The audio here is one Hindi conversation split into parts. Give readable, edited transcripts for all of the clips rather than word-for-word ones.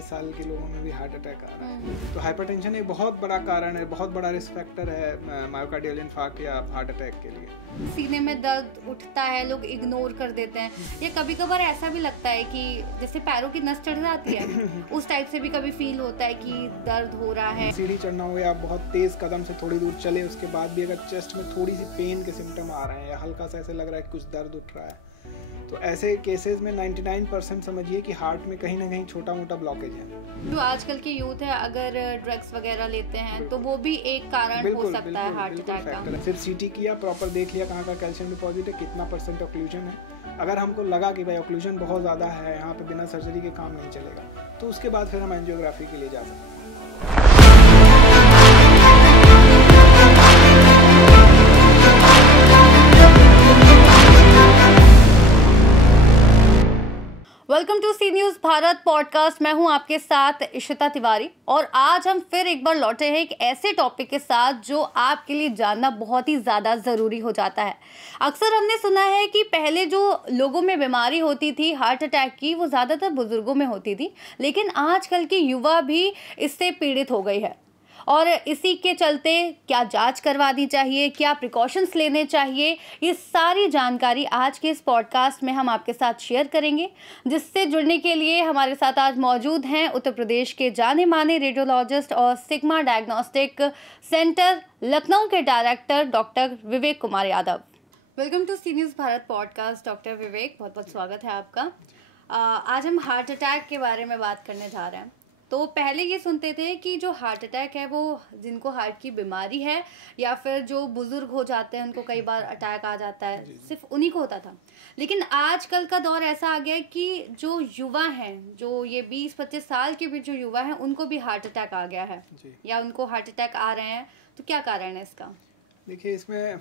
22 साल के लोगों में भी हार्ट अटैक आ रहा है। तो हाइपरटेंशन एक बहुत बड़ा कारण है, बहुत बड़ा रिस्क फैक्टर है मायोकार्डियल इन्फार्क्ट या हार्ट अटैक के लिए। सीने में दर्द उठता है, लोग इग्नोर कर देते हैं, या कभी कभार ऐसा भी लगता है कि जैसे पैरों की नस चढ़ जाती है उस टाइप से भी कभी फील होता है कि दर्द हो रहा है। सीढ़ी चढ़ना हो या बहुत तेज कदम से थोड़ी दूर चले, उसके बाद भी अगर चेस्ट में थोड़ी सी पेन के सिम्टम आ रहे हैं या हल्का सा ऐसे लग रहा है कि कुछ दर्द उठ रहा है, तो ऐसे केसेस में 99% समझिए कि हार्ट में कहीं ना कहीं छोटा मोटा ब्लॉकेज है। जो आजकल की यूथ है अगर ड्रग्स वगैरह लेते हैं तो वो भी एक कारण हो सकता है हार्ट अटैक का। फिर सीटी किया, प्रॉपर देख लिया कहाँ का कैल्शियम डिपॉजिट है, कितना % ऑक्लूजन है। अगर हमको लगा कि भाई ऑक्लूजन बहुत ज़्यादा है, यहाँ पे बिना सर्जरी के काम नहीं चलेगा, तो उसके बाद फिर हम एंजियोग्राफी के लिए जा सकते हैं। Welcome to C news Bharat podcast. मैं हूं आपके साथ इशिता तिवारी और आज हम फिर एक बार लौटे हैं एक ऐसे टॉपिक के साथ जो आपके लिए जानना बहुत ही ज़्यादा ज़रूरी हो जाता है। अक्सर हमने सुना है कि पहले जो लोगों में बीमारी होती थी हार्ट अटैक की, वो ज़्यादातर बुजुर्गों में होती थी, लेकिन आजकल की युवा भी इससे पीड़ित हो गई है। और इसी के चलते क्या जांच करवानी चाहिए, क्या प्रिकॉशंस लेने चाहिए, ये सारी जानकारी आज के इस पॉडकास्ट में हम आपके साथ शेयर करेंगे। जिससे जुड़ने के लिए हमारे साथ आज मौजूद हैं उत्तर प्रदेश के जाने माने रेडियोलॉजिस्ट और सिग्मा डायग्नोस्टिक सेंटर लखनऊ के director doctor Vivek Kumar Yadav. Welcome to C news Bharat podcast doctor Vivek, बहुत बहुत स्वागत है आपका। आज हम हार्ट अटैक के बारे में बात करने जा रहे हैं। तो पहले ये सुनते थे कि जो हार्ट अटैक है वो जिनको हार्ट की बीमारी है या फिर जो बुजुर्ग हो जाते हैं उनको कई बार अटैक आ जाता है, सिर्फ उन्हीं को होता था। लेकिन आजकल का दौर ऐसा आ गया है कि जो युवा हैं, जो ये 20-25 साल के भी जो युवा हैं, उनको भी हार्ट अटैक आ गया है या उनको हार्ट अटैक आ रहे हैं। तो क्या कारण है इसका? देखिए, इसमें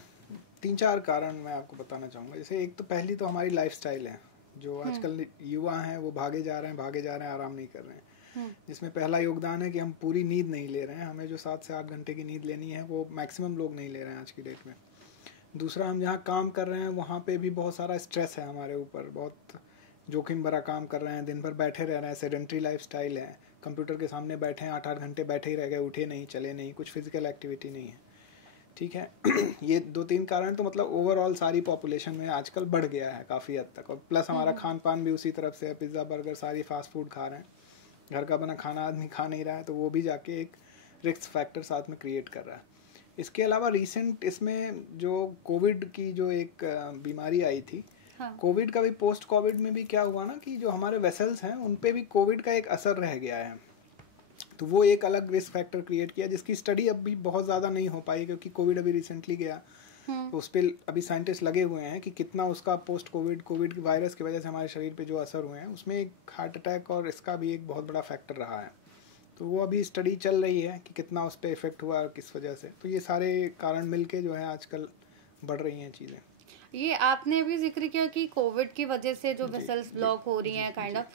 3-4 कारण मैं आपको बताना चाहूँगा। जैसे एक तो पहली तो हमारी लाइफस्टाइल है। जो आजकल युवा हैं वो भागे जा रहे हैं, आराम नहीं कर रहे हैं। जिसमें पहला योगदान है कि हम पूरी नींद नहीं ले रहे हैं। हमें जो 7 से 8 घंटे की नींद लेनी है वो मैक्सिमम लोग नहीं ले रहे हैं आज की डेट में। दूसरा, हम जहाँ काम कर रहे हैं वहाँ पे भी बहुत सारा स्ट्रेस है हमारे ऊपर, बहुत जोखिम भरा काम कर रहे हैं, दिन भर बैठे रह रहे हैं, सेडेंट्री लाइफस्टाइल है, कंप्यूटर के सामने बैठे हैं 8-8 घंटे बैठे ही रह गए, उठे नहीं, चले नहीं, कुछ फिजिकल एक्टिविटी नहीं है। ठीक है ये 2-3 कारण तो मतलब ओवरऑल सारी पॉपुलेशन में आजकल बढ़ गया है काफ़ी हद तक। और प्लस हमारा खान पान भी उसी तरफ से है, पिज़्ज़ा बर्गर सारी फास्ट फूड खा रहे हैं, घर का बना खाना आदमी खा नहीं रहा है, तो वो भी जाके एक रिस्क फैक्टर साथ में क्रिएट कर रहा है। इसके अलावा रिसेंट इसमें जो कोविड की जो एक बीमारी आई थी, कोविड का भी पोस्ट कोविड में भी क्या हुआ ना कि जो हमारे वेसल्स हैं उन पे भी कोविड का एक असर रह गया है। तो वो एक अलग रिस्क फैक्टर क्रिएट किया जिसकी स्टडी अभी बहुत ज़्यादा नहीं हो पाई क्योंकि कोविड अभी रिसेंटली गया। तो उस पर अभी साइंटिस्ट लगे हुए हैं कि कितना उसका पोस्ट कोविड वायरस की वजह से हमारे शरीर पे जो असर हुए हैं उसमें एक हार्ट अटैक और इसका भी एक बहुत बड़ा फैक्टर रहा है। तो वो अभी स्टडी चल रही है कि कितना उस पर इफेक्ट हुआ और किस वजह से। तो ये सारे कारण मिलके जो है आजकल बढ़ रही हैं चीज़ें। ये आपने अभी जिक्र किया कि कोविड की वजह से जो वेसल्स ब्लॉक हो रही हैं काइंड ऑफ,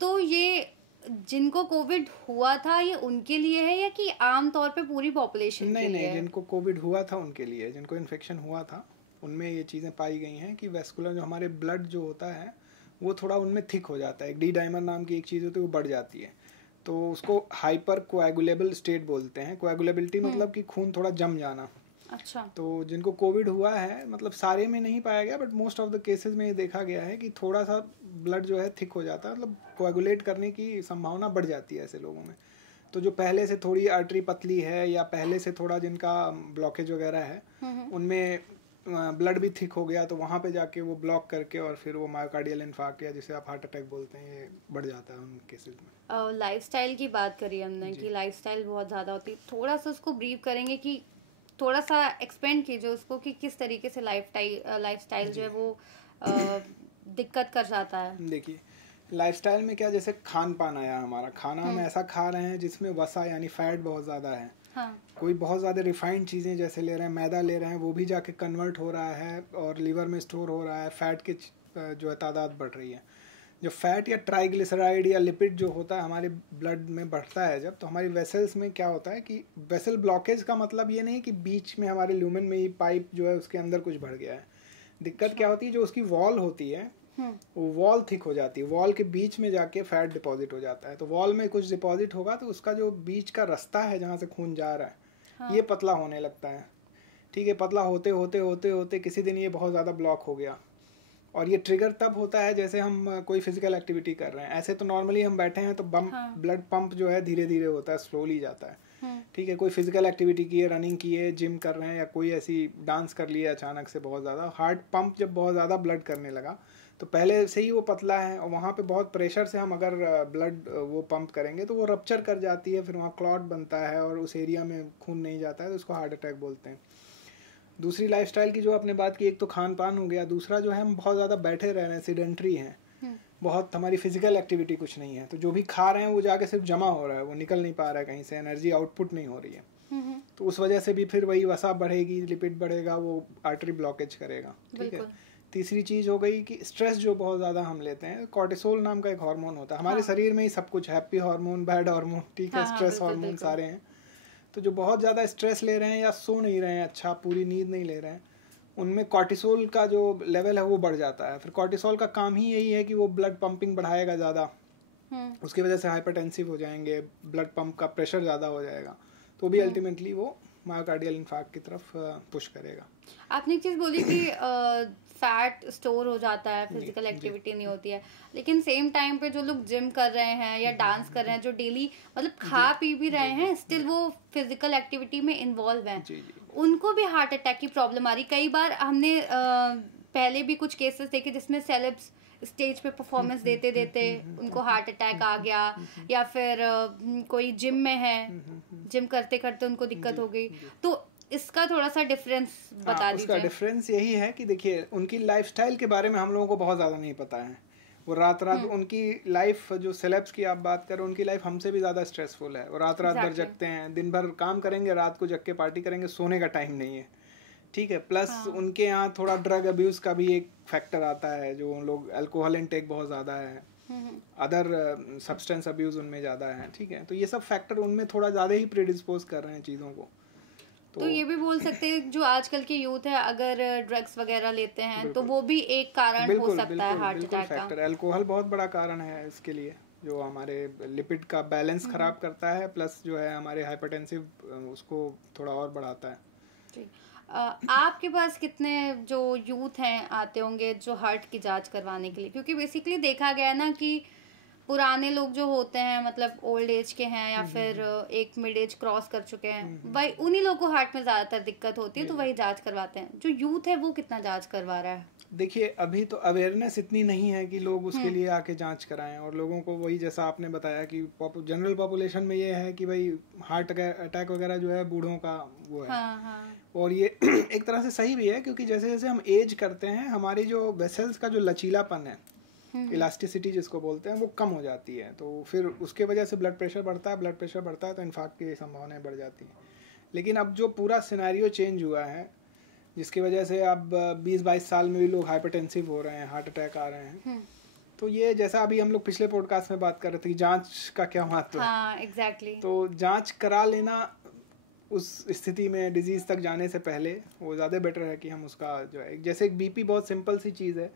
तो ये जिनको कोविड हुआ था ये उनके लिए है या कि आम तौर पे पूरी पॉपुलेशन के लिए? नहीं, जिनको कोविड हुआ था उनके लिए, जिनको इन्फेक्शन हुआ था उनमें ये चीज़ें पाई गई हैं कि वेस्कुलर जो हमारे ब्लड जो होता है वो थोड़ा उनमें थिक हो जाता है। एक डी डाइमर नाम की एक चीज़ होती है, वो बढ़ जाती है, तो उसको हाइपर कोएगुलेबल स्टेट बोलते हैं। कोएगुलेबिलिटी मतलब कि खून थोड़ा जम जाना। अच्छा। तो जिनको कोविड हुआ है, मतलब सारे में नहीं पाया गया but most of the cases में ये देखा गया है कि थोड़ा सा ब्लड जो है थिक हो जाता है, मतलब कोएगुलेट करने की संभावना बढ़ जाती है ऐसे लोगों में। तो जो पहले से थोड़ी आर्टरी पतली है या पहले से थोड़ा जिनका ब्लॉकेज वगैरह है उनमें ब्लड भी थिक हो गया, तो वहाँ पे जाके वो ब्लॉक करके और फिर वो मायोकार्डियल इन्फार्क्ट या जिसे आप हार्ट अटैक बोलते हैं ये बढ़ जाता है उन केसेस में। लाइफस्टाइल की बात करी हमने कि लाइफस्टाइल बहुत ज़्यादा होती है, थोड़ा सा उसको ब्रीफ करेंगे कि थोड़ा सा एक्सपेंड कीजिए उसको कि किस तरीके से लाइफस्टाइल जो है वो दिक्कत कर जाता है। देखिए, लाइफस्टाइल में क्या, जैसे खान पान आया, हमारा खाना हम ऐसा खा रहे हैं जिसमें वसा यानी फैट बहुत ज़्यादा है। कोई बहुत ज़्यादा रिफाइंड चीज़ें जैसे ले रहे हैं, मैदा ले रहे हैं, वो भी जाके कन्वर्ट हो रहा है और लीवर में स्टोर हो रहा है, फैट की जो है तादाद बढ़ रही है। जो फैट या ट्राइग्लिसराइड या लिपिड जो होता है हमारे ब्लड में बढ़ता है जब, तो हमारी वेसल्स में क्या होता है कि वेसल ब्लॉकेज का मतलब ये नहीं कि बीच में हमारे ल्यूमेन में ही पाइप जो है उसके अंदर कुछ बढ़ गया है। दिक्कत क्या होती है, जो उसकी वॉल होती है वो वॉल थिक हो जाती है, वॉल के बीच में जाके फैट डिपॉजिट हो जाता है। तो वॉल में कुछ डिपॉजिट होगा तो उसका जो बीच का रास्ता है जहाँ से खून जा रहा है ये पतला होने लगता है, ठीक है। पतला होते होते होते होते किसी दिन ये बहुत ज़्यादा ब्लॉक हो गया, और ये ट्रिगर तब होता है जैसे हम कोई फिजिकल एक्टिविटी कर रहे हैं। ऐसे तो नॉर्मली हम बैठे हैं तो ब्लड पंप जो है धीरे धीरे होता है, स्लोली जाता है, ठीक है। कोई फिजिकल एक्टिविटी की है, रनिंग की है, जिम कर रहे हैं, या कोई ऐसी डांस कर लिया अचानक से बहुत ज़्यादा, हार्ट पंप जब बहुत ज़्यादा ब्लड करने लगा तो पहले से ही वो पतला है, और वहाँ पे बहुत प्रेशर से हम अगर ब्लड वो पंप करेंगे तो वो रप्चर कर जाती है, फिर वहाँ क्लॉट बनता है और उस एरिया में खून नहीं जाता है, तो उसको हार्ट अटैक बोलते हैं। दूसरी लाइफस्टाइल की जो आपने बात की, एक तो खान पान हो गया, दूसरा जो है हम बहुत ज़्यादा बैठे रह रहे हैं, सीडेंट्री हैं, बहुत हमारी फिजिकल एक्टिविटी कुछ नहीं है, तो जो भी खा रहे हैं वो जाके सिर्फ जमा हो रहा है, वो निकल नहीं पा रहा है कहीं से, एनर्जी आउटपुट नहीं हो रही है। तो उस वजह से भी फिर वही वसा बढ़ेगी, लिपिड बढ़ेगा, वो आर्टरी ब्लॉकेज करेगा, ठीक है। तीसरी चीज़ हो गई कि स्ट्रेस जो बहुत ज़्यादा हम लेते हैं, कॉर्टिसोल नाम का एक हार्मोन होता है हमारे शरीर में ही, सब कुछ, हैप्पी हार्मोन, बैड हार्मोन, ठीक है, स्ट्रेस हार्मोन सारे हैं। तो जो बहुत ज़्यादा स्ट्रेस ले रहे हैं या सो नहीं रहे हैं, अच्छा पूरी नींद नहीं ले रहे हैं, उनमें कॉर्टिसोल का जो लेवल है वो बढ़ जाता है। फिर कॉर्टिसोल का काम ही यही है कि वो ब्लड पंपिंग बढ़ाएगा ज़्यादा, उसकी वजह से हाइपरटेंसिव हो जाएंगे, ब्लड पंप का प्रेशर ज़्यादा हो जाएगा, तो भी अल्टीमेटली वो मायोकार्डियल इन्फार्क्ट की तरफ पुश करेगा। आपने एक चीज़ बोली कि फैट स्टोर हो जाता है, फिजिकल एक्टिविटी नहीं होती है, लेकिन सेम टाइम पे जो लोग जिम कर रहे हैं या डांस कर रहे हैं, जो डेली मतलब खा पी भी रहे हैं, स्टिल वो फिजिकल एक्टिविटी में इन्वॉल्व हैं, उनको भी हार्ट अटैक की प्रॉब्लम आ रही। कई बार हमने पहले भी कुछ केसेस देखे जिसमें सेलेब्स स्टेज पे परफॉर्मेंस देते देते उनको हार्ट अटैक आ गया, या फिर कोई जिम में है, जिम करते करते उनको दिक्कत हो गई। तो इसका थोड़ा सा डिफरेंस बता दीजिए। उसका डिफरेंस यही है कि देखिए, उनकी लाइफस्टाइल के बारे में हम लोगों को बहुत ज़्यादा नहीं पता है। वो रात उनकी लाइफ, जो सेलेब्स की आप बात करें, उनकी लाइफ हमसे भी ज़्यादा स्ट्रेसफुल है। वो रात भर जगते हैं, दिन भर काम करेंगे, रात को जग के पार्टी करेंगे, सोने का टाइम नहीं है, ठीक है। प्लस उनके यहाँ थोड़ा ड्रग अब्यूज़ का भी एक फैक्टर आता है, जो उन लोग अल्कोहल इंटेक बहुत ज़्यादा है, अदर सब्सटेंस अब्यूज़ उनमें ज़्यादा है, ठीक है। तो ये सब फैक्टर उनमें थोड़ा ज़्यादा ही प्रीडिस्पोज कर रहे हैं चीज़ों को। तो ये भी बोल सकते हैं जो आजकल के यूथ है, अगर ड्रग्स वगैरह लेते हैं तो वो भी एक कारण हो सकता है हार्ट अटैक का। अल्कोहल बहुत बड़ा कारण है इसके लिए, जो हमारे लिपिड का बैलेंस खराब करता है, प्लस जो है हमारे हाइपरटेंसिव उसको थोड़ा और बढ़ाता है। आपके पास कितने जो यूथ हैं आते होंगे जो हार्ट की जांच करवाने के लिए? क्योंकि बेसिकली देखा गया ना कि पुराने लोग जो होते हैं, मतलब ओल्ड एज के हैं या फिर एक मिड एज क्रॉस कर चुके हैं, वही उन्हीं लोगों को हार्ट में ज़्यादातर दिक्कत होती है, तो वही जांच करवाते हैं। जो यूथ है वो कितना जांच करवा रहा है? देखिए, अभी तो अवेयरनेस इतनी नहीं है कि लोग उसके लिए आके जांच कराएं, और लोगों को वही जैसा आपने बताया कि जनरल पॉपुलेशन में ये है कि भाई हार्ट अटैक वगैरह जो है बूढ़ों का वो है। और ये एक तरह से सही भी है, क्योंकि जैसे जैसे हम एज करते हैं, हमारी जो वेसल्स का जो लचीलापन है, इलास्टिसिटी जिसको बोलते हैं, वो कम हो जाती है। तो फिर उसके वजह से ब्लड प्रेशर बढ़ता है, ब्लड प्रेशर बढ़ता है तो इन्फार्क्ट की संभावनाएं बढ़ जाती हैं। लेकिन अब जो पूरा सिनेरियो चेंज हुआ है, जिसकी वजह से अब 20-22 साल में भी लोग हाइपरटेंसिव हो रहे हैं, हार्ट अटैक आ रहे हैं, तो ये जैसा अभी हम लोग पिछले पॉडकास्ट में बात कर रहे थे कि जांच का क्या महत्व है। एग्जैक्टली। तो जांच करा लेना उस स्थिति में, डिजीज तक जाने से पहले, वो ज़्यादा बेटर है कि हम उसका जो है, जैसे एक बीपी बहुत सिंपल सी चीज़ है,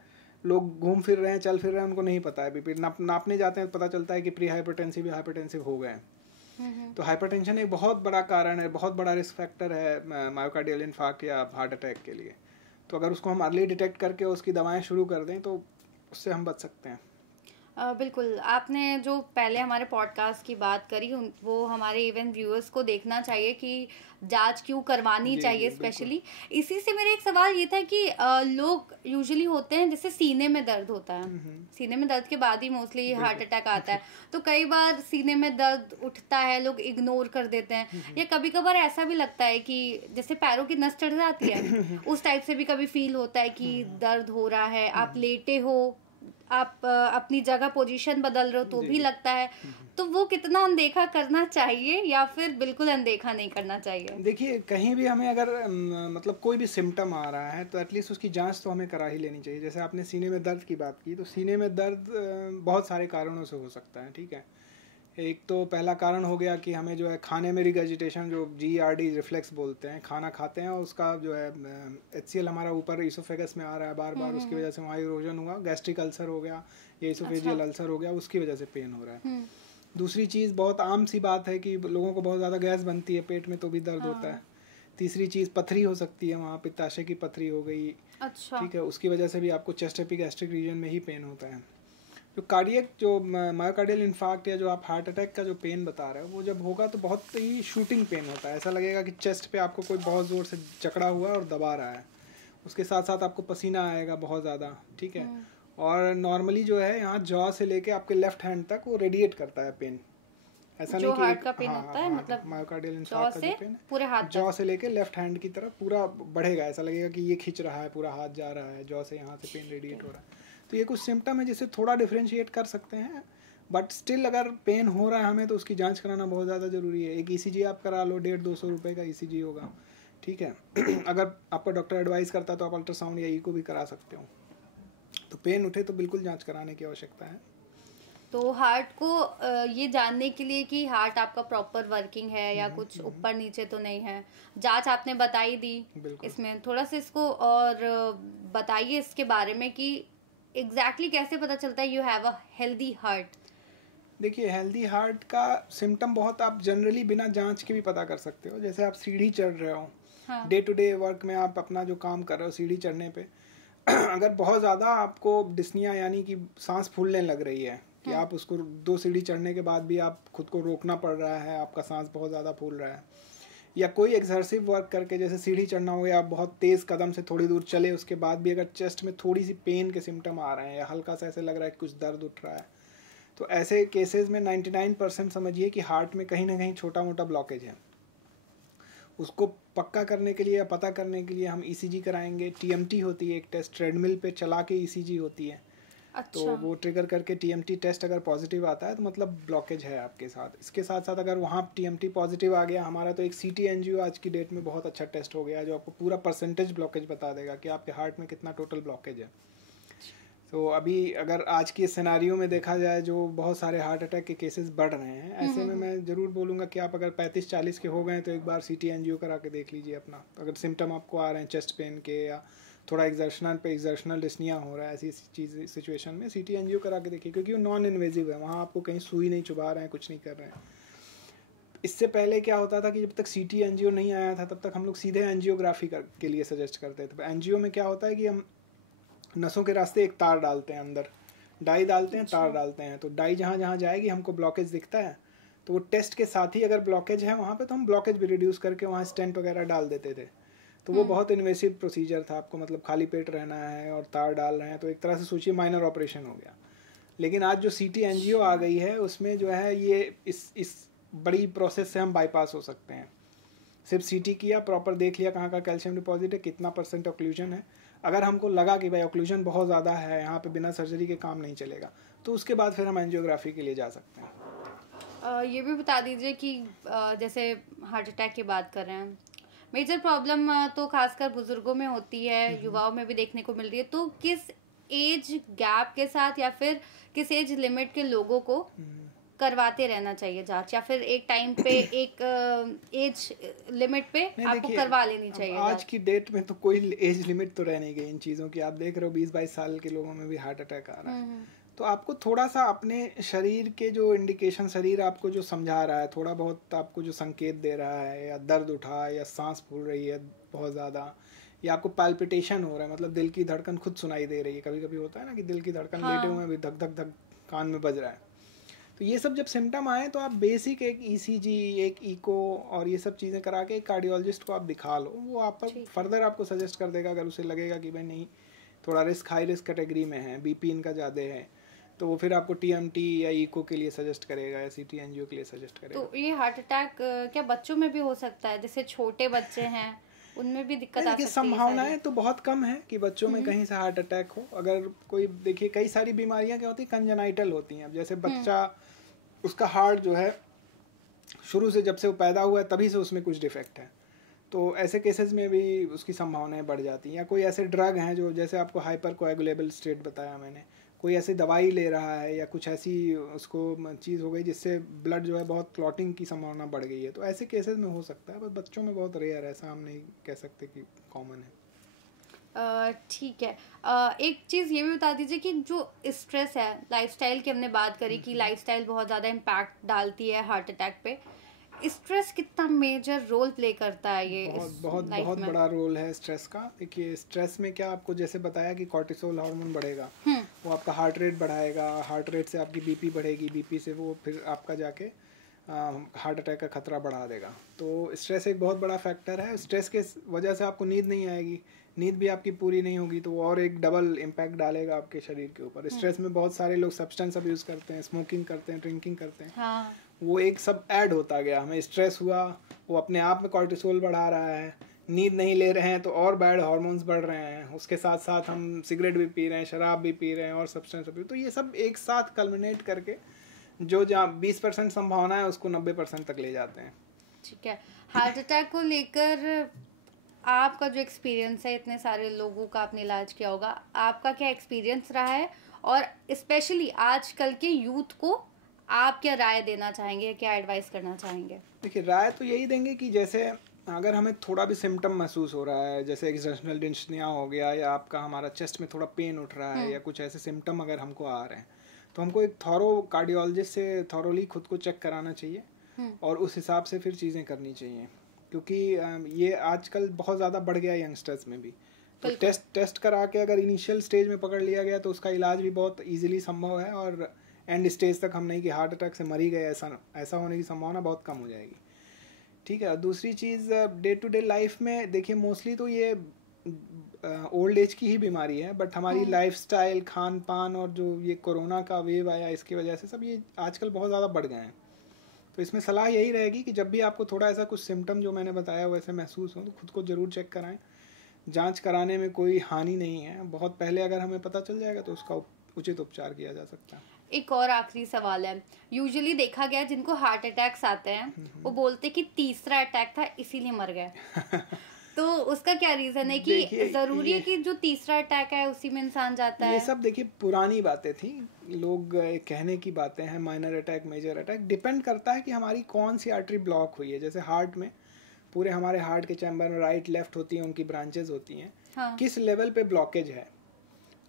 लोग घूम फिर रहे हैं, चल फिर रहे हैं, उनको नहीं पता है बीपी, नापने जाते हैं तो पता चलता है कि प्री हाइपरटेंसिव या हाइपरटेंसिव हो गए हैं। तो हाइपरटेंशन एक बहुत बड़ा कारण है, बहुत बड़ा रिस्क फैक्टर है मायोकार्डियल इन्फार्क्ट या हार्ट अटैक के लिए। तो अगर उसको हम अर्ली डिटेक्ट करके उसकी दवाएं शुरू कर दें तो उससे हम बच सकते हैं। बिल्कुल। आपने जो पहले हमारे पॉडकास्ट की बात करी, वो हमारे इवन व्यूअर्स को देखना चाहिए कि जांच क्यों करवानी चाहिए स्पेशली। इसी से मेरा एक सवाल ये था कि लोग यूजुअली होते हैं जैसे सीने में दर्द होता है, सीने में दर्द के बाद ही मोस्टली हार्ट अटैक आता है, तो कई बार सीने में दर्द उठता है, लोग इग्नोर कर देते हैं, या कभी कभार ऐसा भी लगता है कि जैसे पैरों की नस चढ़ जाती है, उस टाइप से भी कभी फील होता है कि दर्द हो रहा है, आप लेटे हो, आप अपनी जगह पोजीशन बदल रहे हो तो भी लगता है। तो वो कितना अनदेखा करना चाहिए या फिर बिल्कुल अनदेखा नहीं करना चाहिए? देखिए, कहीं भी हमें अगर मतलब कोई भी सिम्टम आ रहा है तो एटलीस्ट उसकी जांच तो हमें करा ही लेनी चाहिए। जैसे आपने सीने में दर्द की बात की, तो सीने में दर्द बहुत सारे कारणों से हो सकता है, ठीक है। एक तो पहला कारण हो गया कि हमें जो है खाने में रिगर्जिटेशन, जो GERD रिफ्लेक्स बोलते हैं, खाना खाते हैं और उसका जो है HCl हमारा ऊपर इसोफेगस में आ रहा है बार बार, उसकी वजह से वहाँ इरोजन हुआ, गैस्ट्रिक अल्सर हो गया या इसोफेजियल अल्सर हो गया, उसकी वजह से पेन हो रहा है। दूसरी चीज़ बहुत आम सी बात है कि लोगों को बहुत ज़्यादा गैस बनती है पेट में, तो भी दर्द होता है। तीसरी चीज़ पथरी हो सकती है, वहाँ पित्ताशय की पथरी हो गई, ठीक है, उसकी वजह से भी आपको चेस्ट एपिगैस्ट्रिक रीजन में ही पेन होता है। जो कार्डियक, जो मायोकार्डियल इन्फार्क्ट या जो आप हार्ट अटैक का जो पेन बता रहे हो, वो जब होगा तो बहुत ही शूटिंग पेन होता है, ऐसा लगेगा कि चेस्ट पे आपको कोई बहुत ज़ोर से जकड़ा हुआ और दबा रहा है। उसके साथ साथ आपको पसीना आएगा बहुत ज़्यादा, ठीक है। और नॉर्मली जो है यहाँ जॉ से लेके आपके लेफ्ट हैंड तक वो रेडिएट करता है पेन। ऐसा नहीं कि हार्ट का पेन होता है, मतलब मायोकार्डियल इन्फार्क्ट का जो पेन पूरे हाथ जॉ से लेके लेफ्ट हैंड की तरफ पूरा बढ़ेगा, ऐसा लगेगा कि ये खींच रहा है, पूरा हाथ जा रहा है, जॉ से यहाँ से पेन रेडिएट हो रहा है। तो ये कुछ सिम्टम है जिससे थोड़ा डिफ्रेंशिएट कर सकते हैं, बट स्टिल अगर पेन हो रहा है हमें तो उसकी जांच कराना बहुत ज़्यादा ज़रूरी है। एक ECG आप करा लो, 150-200 रुपये का ECG होगा, ठीक है। अगर आपका डॉक्टर एडवाइस करता है तो आप अल्ट्रासाउंड या ईको भी करा सकते हो। तो पेन उठे तो बिल्कुल जांच कराने की आवश्यकता है। तो हार्ट को ये जानने के लिए कि हार्ट आपका प्रॉपर वर्किंग है या कुछ ऊपर नीचे तो नहीं है, जांच आपने बताई दी, इसमें थोड़ा सा इसको और बताइए इसके बारे में कि एग्जैक्टली कैसे पता चलता है you have a healthy heart. देखिए, हेल्दी हार्ट का सिम्टम बहुत आप जनरली बिना जांच के भी पता कर सकते हो। जैसे आप सीढ़ी चढ़ रहे हो, डे टू डे वर्क में आप अपना जो काम कर रहे हो सीढ़ी चढ़ने पे अगर बहुत ज़्यादा आपको डिस्निया यानी कि सांस फूलने लग रही है कि आप उसको 2 सीढ़ी चढ़ने के बाद भी आप खुद को रोकना पड़ रहा है, आपका सांस बहुत ज़्यादा फूल रहा है, या कोई एक्सर्सिव वर्क करके जैसे सीढ़ी चढ़ना हो या आप तेज़ कदम से थोड़ी दूर चले उसके बाद भी अगर चेस्ट में थोड़ी सी पेन के सिम्टम आ रहे हैं या हल्का सा ऐसे लग रहा है कि कुछ दर्द उठ रहा है, तो ऐसे केसेस में 99% समझिए कि हार्ट में कहीं ना कहीं छोटा मोटा ब्लॉकेज है। उसको पक्का करने के लिए या पता करने के लिए हम ECG कराएंगे। TMT होती है एक टेस्ट, ट्रेडमिल पे चला के ECG होती है। अच्छा। तो वो ट्रिगर करके TMT टेस्ट अगर पॉजिटिव आता है तो मतलब ब्लॉकेज है आपके साथ। इसके साथ साथ अगर वहाँ TMT पॉजिटिव आ गया हमारा, तो एक CT एंजियो आज की डेट में बहुत अच्छा टेस्ट हो गया है जो आपको पूरा परसेंटेज ब्लॉकेज बता देगा कि आपके हार्ट में कितना टोटल ब्लॉकेज है। तो अभी अगर आज की सिनेरियो में देखा जाए जो बहुत सारे हार्ट अटैक के केसेस बढ़ रहे हैं, ऐसे में मैं ज़रूर बोलूँगा कि आप अगर 35-40 के हो गए तो एक बार CT एंजियो करा के देख लीजिए अपना। अगर सिम्टम आपको आ रहे हैं चेस्ट पेन के या थोड़ा एक्सर्शनल डिस्निया हो रहा है, ऐसी चीज़ सिचुएशन में CT एंजियो करा के देखिए, क्योंकि वो नॉन इन्वेजिव है, वहाँ आपको कहीं सुई नहीं चुभा रहे हैं, कुछ नहीं कर रहे हैं। इससे पहले क्या होता था कि जब तक CT एंजियो नहीं आया था तब तक हम लोग सीधे एंजियोग्राफी के लिए सजेस्ट करते थे। एंजियो में क्या होता है कि हम नसों के रास्ते एक तार डालते हैं, अंदर डाई डालते हैं, तार डालते हैं, तो डाई जहाँ जहाँ जाएगी हमको ब्लॉकेज दिखता है, तो वो टेस्ट के साथ ही अगर ब्लॉकेज है वहाँ पे तो हम ब्लॉकेज भी रिड्यूस करके वहाँ स्टेंट वगैरह डाल देते थे। तो वो बहुत इन्वेसिव प्रोसीजर था, आपको मतलब खाली पेट रहना है और तार डाल रहे हैं, तो एक तरह से सोचिए माइनर ऑपरेशन हो गया। लेकिन आज जो CT एंजियो आ गई है उसमें जो है ये इस बड़ी प्रोसेस से हम बाईपास हो सकते हैं। सिर्फ CT किया, प्रॉपर देख लिया कहाँ का कैल्शियम डिपॉजिट है, कितना % ऑक्लूजन है। अगर हमको लगा कि भाई ऑक्लूजन बहुत ज़्यादा है, यहाँ पे बिना सर्जरी के काम नहीं चलेगा, तो उसके बाद फिर हम एंजियोग्राफी के लिए जा सकते हैं। ये भी बता दीजिए कि जैसे हार्ट अटैक की बात कर रहे हैं, मेजर प्रॉब्लम तो खासकर बुजुर्गों में होती है, युवाओं में भी देखने को मिल रही है, तो किस एज गैप के साथ या फिर किस एज लिमिट के लोगों को करवाते रहना चाहिए जांच, या फिर एक टाइम पे एक एज लिमिट पे आपको करवा लेनी चाहिए? आज की डेट में तो कोई एज लिमिट तो रह नहीं गई इन चीज़ों की। आप देख रहे हो 20-22 साल के लोगों में भी हार्ट अटैक आ रहा है। तो आपको थोड़ा सा अपने शरीर के जो इंडिकेशन, शरीर आपको जो समझा रहा है, थोड़ा बहुत आपको जो संकेत दे रहा है, या दर्द उठा है या सांस फूल रही है बहुत ज़्यादा, या आपको पैल्पिटेशन हो रहा है, मतलब दिल की धड़कन खुद सुनाई दे रही है, कभी कभी होता है ना कि दिल की धड़कन लेटे हुए भी धक धक धक कान में बज रहा है, तो ये सब जब सिम्टम आए तो आप बेसिक एक ECG, एक ईको और ये सब चीज़ें करा के कार्डियोलॉजिस्ट को आप दिखा लो। वो आप फर्दर आपको सजेस्ट कर देगा। अगर उसे लगेगा कि भाई नहीं, थोड़ा हाई रिस्क कैटेगरी में है, BP इनका ज़्यादा है, तो वो फिर आपको TMT या ईको के लिए सजेस्ट करेगा या CT एंजियो के लिए सजेस्ट करेगा। तो ये हार्ट अटैक क्या बच्चों में भी हो सकता है? जैसे छोटे बच्चे हैं उनमें भी दिक्कत आ सकती है? संभावनाएं तो बहुत कम है कि बच्चों में कहीं से हार्ट अटैक हो। अगर कोई देखिए, कई सारी बीमारियां क्या होती है, कंजेनाइटल होती हैं। अब जैसे बच्चा, उसका हार्ट जो है शुरू से जब से वो पैदा हुआ है तभी से उसमें कुछ डिफेक्ट है, तो ऐसे केसेस में भी उसकी संभावनाएं बढ़ जाती हैं। या कोई ऐसे ड्रग हैं जो, जैसे आपको हाइपर कोएगुलेबल स्टेट बताया मैंने, कोई ऐसी दवाई ले रहा है या कुछ ऐसी उसको चीज़ हो गई जिससे ब्लड जो है बहुत क्लॉटिंग की संभावना बढ़ गई है, तो ऐसे केसेस में हो सकता है, बस बच्चों में बहुत रेयर है, ऐसा हम नहीं कह सकते कि कॉमन है। ठीक है। एक चीज़ ये भी बता दीजिए कि जो स्ट्रेस है, लाइफस्टाइल की हमने बात करी कि लाइफस्टाइल बहुत ज़्यादा इम्पैक्ट डालती है हार्ट अटैक पे, स्ट्रेस कितना मेजर रोल प्ले करता है ये बहुत बड़ा रोल है स्ट्रेस का। देखिए स्ट्रेस में क्या, आपको जैसे बताया कि कॉर्टिसोल हार्मोन बढ़ेगा, वो आपका हार्ट रेट बढ़ाएगा, हार्ट रेट से आपकी बीपी बढ़ेगी, बीपी से वो फिर आपका जाके हार्ट अटैक का खतरा बढ़ा देगा। तो स्ट्रेस एक बहुत बड़ा फैक्टर है। स्ट्रेस के वजह से आपको नींद नहीं आएगी, नींद भी आपकी पूरी नहीं होगी, तो वो और एक डबल इम्पैक्ट डालेगा आपके शरीर के ऊपर। स्ट्रेस में बहुत सारे लोग सब्सटेंस अब्यूज करते हैं, स्मोकिंग करते हैं, ड्रिंकिंग करते हैं। हाँ। वो एक सब ऐड होता गया, हमें स्ट्रेस हुआ, वो अपने आप में कॉर्टिसोल बढ़ा रहा है, नींद नहीं ले रहे हैं तो और बैड हार्मोन्स बढ़ रहे हैं, उसके साथ साथ हम सिगरेट भी पी रहे हैं, शराब भी पी रहे हैं और सब्सटेंस अब्यूज, तो ये सब एक साथ कल्मिनेट करके जो जहाँ 20% संभावना है उसको 90% तक ले जाते हैं। ठीक है। हार्ट अटैक को लेकर आपका जो एक्सपीरियंस है, इतने सारे लोगों का आपने इलाज किया होगा, आपका क्या एक्सपीरियंस रहा है, और स्पेशली आजकल के यूथ को आप क्या राय देना चाहेंगे, क्या एडवाइस करना चाहेंगे? देखिए राय तो यही देंगे कि जैसे अगर हमें थोड़ा भी सिम्टम महसूस हो रहा है, जैसे एक्सर्शनल डिस्निया हो गया, या आपका हमारा चेस्ट में थोड़ा पेन उठ रहा है, या कुछ ऐसे सिम्टम अगर हमको आ रहे हैं, तो हमको एक थॉरो कार्डियोलॉजिस्ट से थॉरोली खुद को चेक कराना चाहिए और उस हिसाब से फिर चीज़ें करनी चाहिए, क्योंकि ये आजकल बहुत ज़्यादा बढ़ गया है यंगस्टर्स में भी। तो टेस्ट करा के अगर इनिशियल स्टेज में पकड़ लिया गया तो उसका इलाज भी बहुत इजीली संभव है, और एंड स्टेज तक हम नहीं कि हार्ट अटैक से मर ही गए, ऐसा होने की संभावना बहुत कम हो जाएगी। ठीक है। दूसरी चीज़, डे टू डे लाइफ में देखिए मोस्टली तो ये ओल्ड एज की ही बीमारी है, बट हमारी लाइफस्टाइल, खान पान और जो ये कोरोना का वेव आया इसकी वजह से सब ये आजकल बहुत ज़्यादा बढ़ गए हैं। तो इसमें सलाह यही रहेगी कि जब भी आपको थोड़ा ऐसा कुछ सिम्टम जो मैंने बताया वैसे महसूस हो तो खुद को ज़रूर चेक कराएं। जांच कराने में कोई हानि नहीं है, बहुत पहले अगर हमें पता चल जाएगा तो उसका उचित उपचार किया जा सकता है। एक और आखिरी सवाल है, यूजुअली देखा गया जिनको हार्ट अटैक्स आते हैं वो बोलते कि तीसरा अटैक था इसीलिए मर गए तो उसका क्या रीजन है कि जरूरी है कि जो तीसरा अटैक है उसी में इंसान जाता है? ये सब देखिए पुरानी बातें थी, लोग कहने की बातें हैं, minor attack, major attack, depend करता है कि हमारी कौन सी आर्टरी ब्लॉक हुई है। जैसे हार्ट में पूरे हमारे हार्ट के चैम्बर में राइट लेफ्ट होती हैं, उनकी ब्रांचेज होती हैं। हाँ। किस लेवल पे ब्लॉकेज है,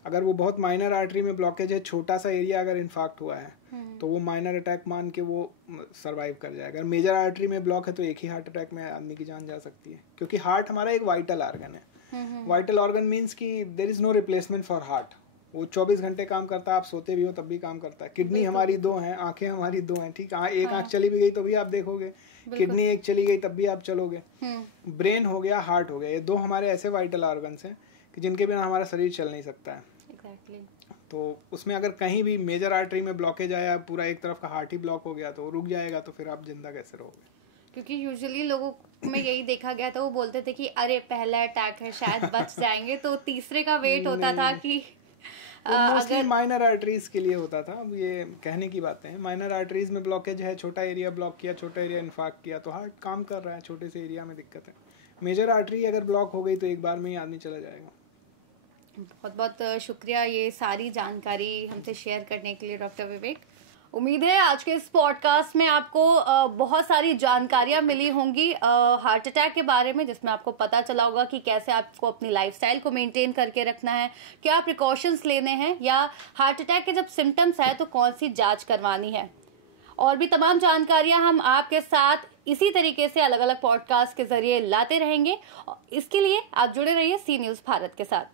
अगर वो बहुत माइनर आर्टरी में ब्लॉकेज है, छोटा सा एरिया अगर इन्फाक्ट हुआ है तो वो माइनर अटैक मान के वो सरवाइव कर जाएगा। अगर मेजर आर्टरी में ब्लॉक है तो एक ही हार्ट अटैक में आदमी की जान जा सकती है, क्योंकि हार्ट हमारा एक वाइटल ऑर्गन है। वाइटल ऑर्गन मीन्स कि there is no replacement for heart, वो 24 घंटे काम करता है, आप सोते भी हो तब भी काम करता है। किडनी हमारी 2 हैं, आंखें हमारी 2 हैं, ठीक है, एक आंख चली भी गई तो भी आप देखोगे, किडनी एक चली गई तब भी आप चलोगे। ब्रेन हो गया, हार्ट हो गया, ये 2 हमारे ऐसे वाइटल ऑर्गन्स हैं कि जिनके बिना हमारा शरीर चल नहीं सकता है। तो उसमें अगर कहीं भी मेजर आर्टरी में ब्लॉकेज आया, पूरा एक तरफ का हार्ट ही ब्लॉक हो गया तो रुक जाएगा, तो फिर आप जिंदा कैसे रहोगे? क्योंकि यूजुअली लोगों में यही देखा गया था, वो बोलते थे कि अरे पहला अटैक है शायद बच जाएंगे, तो तीसरे का वेट होता था कि मोस्टली माइनर आर्टरीज के लिए होता था। अब ये कहने की बातें हैं, माइनर आर्टरीज में ब्लॉकेज है, छोटा एरिया ब्लॉक किया, छोटा एरिया इन्फाक्ट किया तो हार्ट काम कर रहा है, छोटे से एरिया में दिक्कत है। मेजर आर्टरी अगर ब्लॉक हो गई तो एक बार में ही आदमी चला जाएगा। बहुत बहुत शुक्रिया ये सारी जानकारी हमसे शेयर करने के लिए डॉक्टर विवेक। उम्मीद है आज के इस पॉडकास्ट में आपको बहुत सारी जानकारियां मिली होंगी हार्ट अटैक के बारे में, जिसमें आपको पता चला होगा कि कैसे आपको अपनी लाइफस्टाइल को मेंटेन करके रखना है, क्या प्रिकॉशंस लेने हैं, या हार्ट अटैक के जब सिम्टम्स है तो कौन सी जांच करवानी है। और भी तमाम जानकारियां हम आपके साथ इसी तरीके से अलग अलग पॉडकास्ट के जरिए लाते रहेंगे। इसके लिए आप जुड़े रहिए सी न्यूज़ भारत के साथ।